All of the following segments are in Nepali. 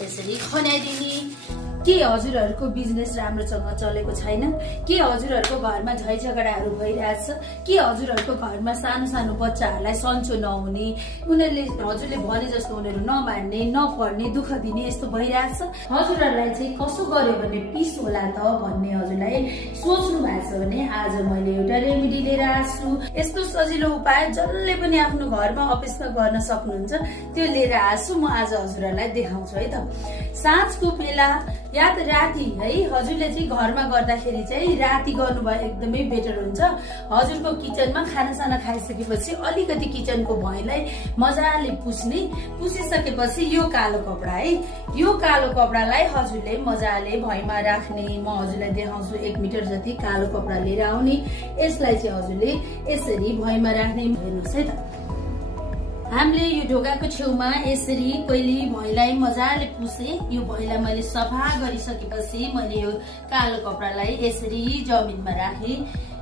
यसरी खन्याइदिने। के हजुरहरूको बिजनेस राम्रोसँग चलेको छैन? के हजुरहरूको घरमा झै झगडाहरू भइरहेछ? के हजुरहरूको घरमा सानो सानो बच्चाहरूलाई सन्चो नहुने, उनीहरूले हजुरले भने जस्तो उनीहरू नमान्ने, नपढ्ने, दुःख दिने यस्तो भइरहेछ? हजुरहरूलाई चाहिँ कसो गर्यो भने पिस होला त भन्ने हजुरलाई सोच्नु भएको छ भने आज मैले एउटा रेमेडी लिएर आएको छु। यस्तो सजिलो उपाय जसले पनि आफ्नो घरमा अफिसमा गर्न सक्नुहुन्छ त्यो लिएर आएको छु। म आज हजुरहरूलाई देखाउँछु है त। साँझको बेला या त राति है, हजुरले चाहिँ घरमा गर्दाखेरि चाहिँ राति गर्नुभयो एकदमै बेटर हुन्छ। हजुरको किचनमा खानासाना खाइसकेपछि अलिकति किचनको भुइँलाई मजाले पुसिसकेपछि यो कालो कपडा है, यो कालो कपडालाई हजुरले मजाले भुइँमा राख्ने। म हजुरलाई देखाउँछु 1 मिटर जति कालो कपडा लिएर आउने। यसलाई चाहिँ हजुरले यसरी भुइँमा राख्ने। हेर्नुहोस् है त, हामीले यो ढोकाको छेउमा यसरी पहिले भुइँलाई मजाले पुसे। यो भुइँलाई मैले सफा गरिसकेपछि मैले यो कालो कपडालाई यसरी जमिनमा राखेँ।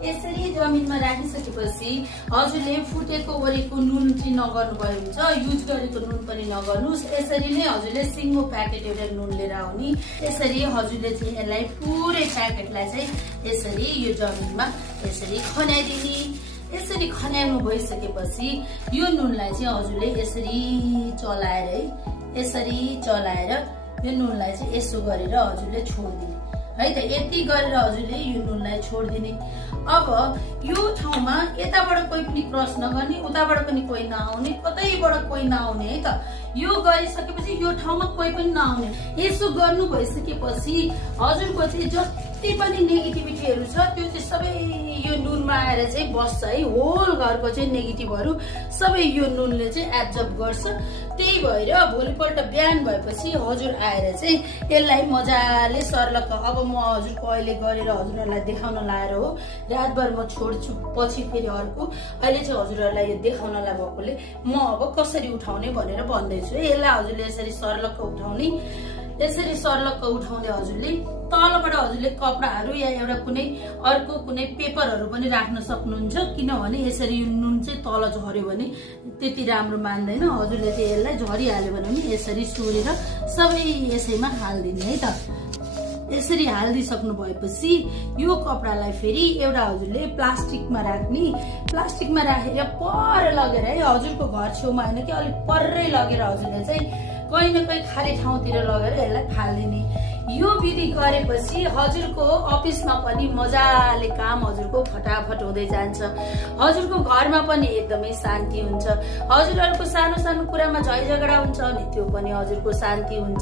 यसरी जमिनमा राखिसकेपछि हजुरले फुटेको ओरेको नुन चाहिँ नगर्नुभयो हुन्छ, युज गरेको नुन पनि नगर्नुहोस्। यसरी नै हजुरले सिङ्गो प्याकेट एउटा नुन लिएर आउने। यसरी हजुरले चाहिँ यसलाई पुरै प्याकेटलाई चाहिँ यसरी यो जमिनमा यसरी खन्याइदिने। यसरी खन्याउनु भइसकेपछि यो नुनलाई चाहिँ हजुरले यसरी चलाएर है, यसरी चलाएर यो नुनलाई चाहिँ यसो गरेर हजुरले छोडिदिने है त। यति गरेर हजुरले यो नुनलाई छोडिदिने। अब यो ठाउँमा यताबाट कोही पनि क्रस नगर्ने, उताबाट पनि कोही नआउने, कतैबाट कोही नआउने है त। यो गरिसकेपछि यो ठाउँमा कोही पनि नआउने। यसो गर्नु भइसकेपछि हजुरको चाहिँ जति पनि नेगेटिभिटीहरू छ त्यो चाहिँ सबै यो नुनमा आएर चाहिँ बस्छ है। होल घरको चाहिँ नेगेटिभहरू सबै यो नुनले चाहिँ एब्जर्ब गर्छ। त्यही भएर भोलिपल्ट बिहान भएपछि हजुर आएर चाहिँ यसलाई मजाले सर्लक्क, अब म हजुरको अहिले गरेर हजुरहरूलाई देखाउन लाएर हो, रातभर म छोड्छु, पछि फेरि अर्को। अहिले चाहिँ हजुरहरूलाई यो देखाउनलाई भएकोले म अब कसरी उठाउने भनेर भन्दैछु है। यसलाई हजुरले यसरी सर्लक्क उठाउने। यसरी सर्लक्क उठाउँदै हजुरले तलबाट हजुरले कपडाहरू या एउटा कुनै अर्को कुनै पेपरहरू पनि राख्न सक्नुहुन्छ। किनभने यसरी यो नुन चाहिँ तल झर्यो भने त्यति राम्रो मान्दैन। हजुरले चाहिँ यसलाई झरिहाल्यो भने पनि यसरी सोरेर सबै यसैमा हालिदिने है त। यसरी हालिदिइसक्नु भएपछि यो कपडालाई फेरि एउटा हजुरले प्लास्टिकमा राख्ने। प्लास्टिकमा राखेर पर लगेर है, हजुरको घर छेउमा होइन कि अलिक पररै लगेर हजुरले चाहिँ कहीँ न कहीँ खाली ठाउँतिर लगेर यसलाई फालिदिने। यो विधि गरेपछि हजुरको अफिसमा पनि मजाले काम हजुरको फटाफट हुँदै जान्छ। हजुरको घरमा पनि एकदमै शान्ति हुन्छ। हजुरहरूको सानो सानो कुरामा झै झगडा हुन्छ भने त्यो पनि हजुरको शान्ति हुन्छ।